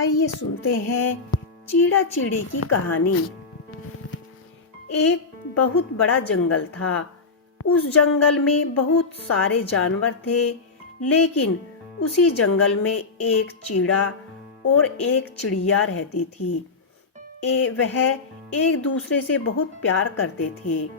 आइए सुनते हैं चीड़ा चीड़ी की कहानी। एक बहुत बड़ा जंगल था। उस जंगल में बहुत सारे जानवर थे, लेकिन उसी जंगल में एक चीड़ा और एक चिड़िया रहती थी। वह एक दूसरे से बहुत प्यार करते थे,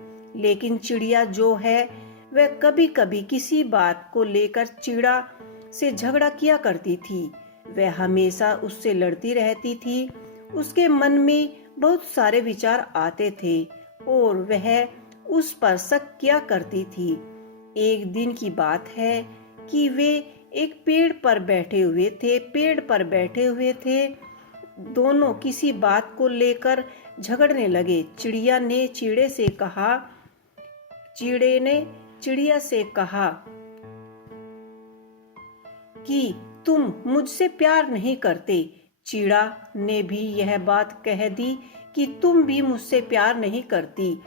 लेकिन चिड़िया जो है वह कभी कभी किसी बात को लेकर चिड़ा से झगड़ा किया करती थी। वह हमेशा उससे लड़ती रहती थी। उसके मन में बहुत सारे विचार आते थे और वह उस पर शक किया करती थी। एक दिन की बात है कि वे एक पेड़ पर बैठे हुए थे। दोनों किसी बात को लेकर झगड़ने लगे। चिड़े ने चिड़िया से कहा कि तुम मुझसे प्यार नहीं करते। चिड़ा ने भी यह बात कह दी कि तुम भी मुझसे प्यार नहीं करती,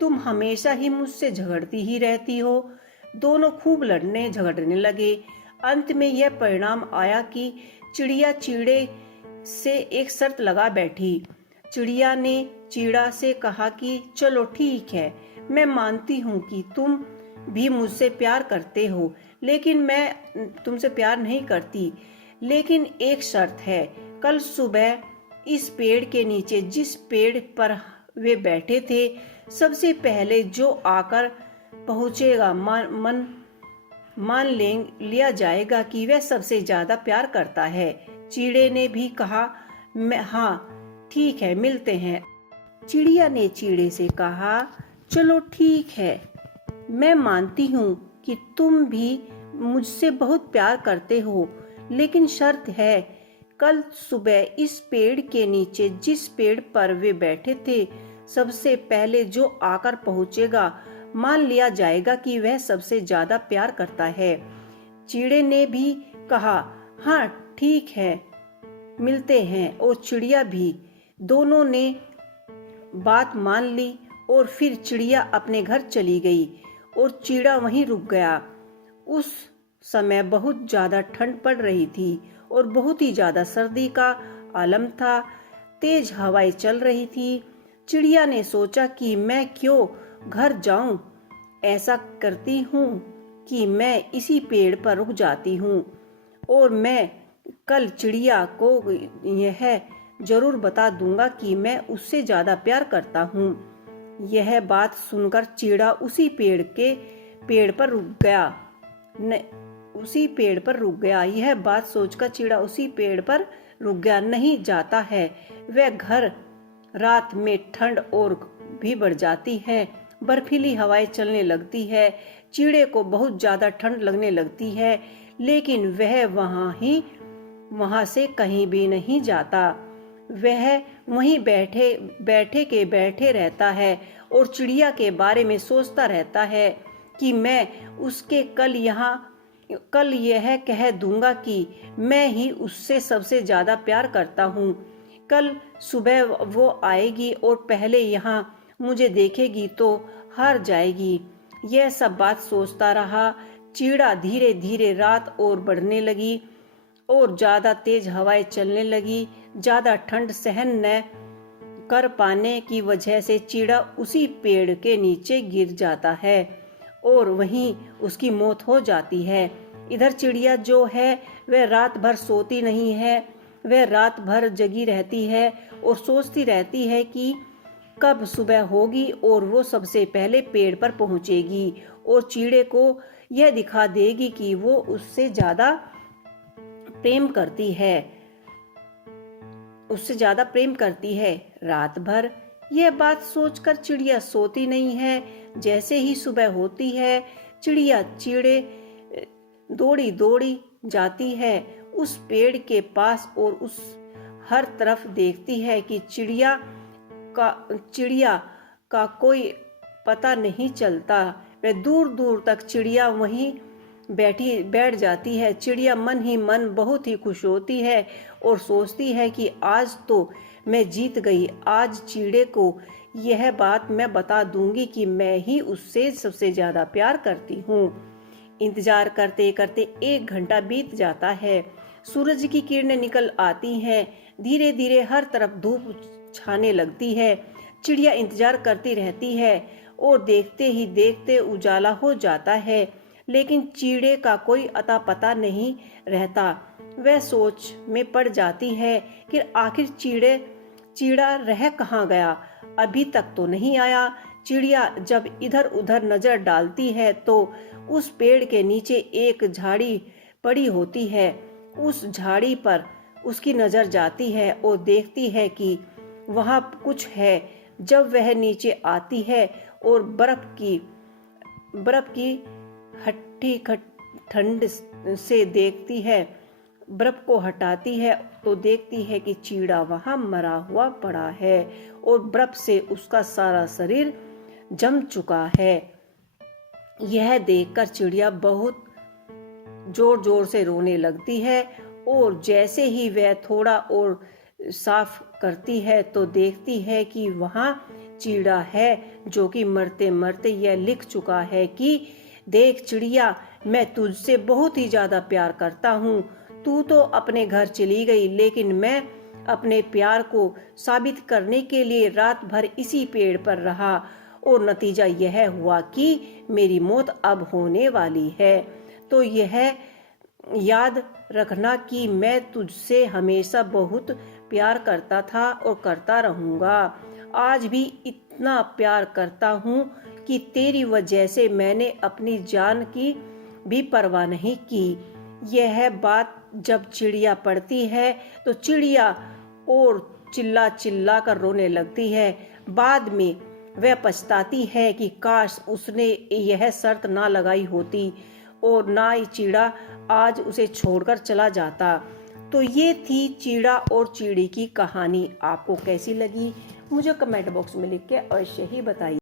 तुम हमेशा ही मुझसे झगड़ती ही रहती हो। दोनों खूब लड़ने झगड़ने लगे। अंत में यह परिणाम आया कि चिड़िया चिड़े से एक शर्त लगा बैठी। चिड़िया ने चिड़ा से कहा कि चलो ठीक है, मैं मानती हूँ कि तुम भी मुझसे प्यार करते हो, लेकिन मैं तुमसे प्यार नहीं करती। लेकिन एक शर्त है, कल सुबह इस पेड़ के नीचे जिस पेड़ पर वे बैठे थे, सबसे पहले जो आकर पहुंचेगा मान लिया जाएगा कि वह सबसे ज्यादा प्यार करता है। चिड़े ने भी कहा, हाँ ठीक है, मिलते हैं। चिड़िया ने चिड़े से कहा, चलो ठीक है, मैं मानती हूँ कि तुम भी मुझसे बहुत प्यार करते हो, लेकिन शर्त है, कल सुबह इस पेड़ के नीचे जिस पेड़ पर वे बैठे थे, सबसे पहले जो आकर पहुंचेगा मान लिया जाएगा कि वह सबसे ज्यादा प्यार करता है। चिड़े ने भी कहा, हाँ ठीक है, मिलते हैं। और चिड़िया भी। दोनों ने बात मान ली और फिर चिड़िया अपने घर चली गई और चिड़ा वहीं रुक गया। उस समय बहुत ज्यादा ठंड पड़ रही थी और बहुत ही ज्यादा सर्दी का आलम था। तेज हवाएं चल रही थी। चिड़िया ने सोचा कि मैं क्यों घर जाऊं, ऐसा करती हूँ कि मैं इसी पेड़ पर रुक जाती हूँ और मैं कल चिड़िया को यह जरूर बता दूंगा कि मैं उससे ज्यादा प्यार करता हूँ। यह बात सुनकर चिड़ा उसी पेड़ पर रुक गया। यह बात सोचकर चिड़ा उसी पेड़ पर रुक गया। नहीं जाता है वह घर। रात में ठंड और भी बढ़ जाती है। बर्फीली हवाएं चलने लगती है। चिड़े को बहुत ज्यादा ठंड लगने लगती है, लेकिन वह वहां से कहीं भी नहीं जाता। वह वहीं बैठे रहता है और चिड़िया के बारे में सोचता रहता है कि मैं उसके कल यह कह दूंगा कि मैं ही उससे सबसे ज्यादा प्यार करता हूँ। कल सुबह वो आएगी और पहले यहाँ मुझे देखेगी तो हार जाएगी। यह सब बात सोचता रहा। चिड़ा धीरे धीरे रात और बढ़ने लगी और ज्यादा तेज हवाएं चलने लगी। ज्यादा ठंड सहन न कर पाने की वजह से चिड़ा उसी पेड़ के नीचे गिर जाता है और वहीं उसकी मौत हो जाती है। इधर चिड़िया जो है वह रात भर सोती नहीं है। वह रात भर जगी रहती है और सोचती रहती है कि कब सुबह होगी और वो सबसे पहले पेड़ पर पहुंचेगी और चिड़े को यह दिखा देगी कि वो उससे ज्यादा प्रेम करती है। रात भर यह बात सोचकर चिड़िया सोती नहीं है। जैसे ही सुबह होती है, चिड़े दौड़ी जाती है उस पेड़ के पास और उस हर तरफ देखती है कि चिड़िया का कोई पता नहीं चलता। वह दूर दूर तक चिड़िया वहीं बैठ जाती है। चिड़िया मन ही मन बहुत ही खुश होती है और सोचती है कि आज तो मैं जीत गई। आज चिड़े को यह बात मैं बता दूंगी कि मैं ही उससे सबसे ज्यादा प्यार करती हूँ। इंतजार करते करते 1 घंटा बीत जाता है। सूरज की किरणें निकल आती हैं। धीरे धीरे हर तरफ धूप छाने लगती है। चिड़िया इंतजार करती रहती है और देखते ही देखते उजाला हो जाता है, लेकिन चीड़े का कोई अता पता नहीं रहता। वह सोच में पड़ जाती है कि आखिर चीड़ा रह कहाँ गया, अभी तक तो नहीं आया। चिड़िया जब इधर उधर नजर डालती है तो उस पेड़ के नीचे एक झाड़ी पड़ी होती है। उस झाड़ी पर उसकी नजर जाती है और देखती है कि वहाँ कुछ है। जब वह नीचे आती है और बर्फ की हट्टी ठंड से देखती है, बर्फ को हटाती है तो देखती है कि चीड़ा वहां मरा हुआ पड़ा है और बर्फ से उसका सारा शरीर जम चुका है। यह देखकर चिड़िया बहुत जोर जोर से रोने लगती है और जैसे ही वह थोड़ा और साफ करती है तो देखती है कि वहां चीड़ा है, जो कि मरते मरते यह लिख चुका है कि देख चिड़िया, मैं तुझसे बहुत ही ज्यादा प्यार करता हूँ। तू तो अपने घर चली गई, लेकिन मैं अपने प्यार को साबित करने के लिए रात भर इसी पेड़ पर रहा और नतीजा यह हुआ कि मेरी मौत अब होने वाली है। तो यह याद रखना कि मैं तुझसे हमेशा बहुत प्यार करता था और करता रहूंगा। आज भी इतना प्यार करता हूँ कि तेरी वजह से मैंने अपनी जान की भी परवाह नहीं की। यह बात जब चिड़िया पढ़ती है तो चिड़िया और चिल्ला चिल्ला कर रोने लगती है। बाद में वह पछताती है कि काश उसने यह शर्त ना लगाई होती और ना ही चीड़ा आज उसे छोड़कर चला जाता। तो ये थी चीड़ा और चीड़ी की कहानी। आपको कैसी लगी मुझे कमेंट बॉक्स में लिख के अवश्य ही बताइए।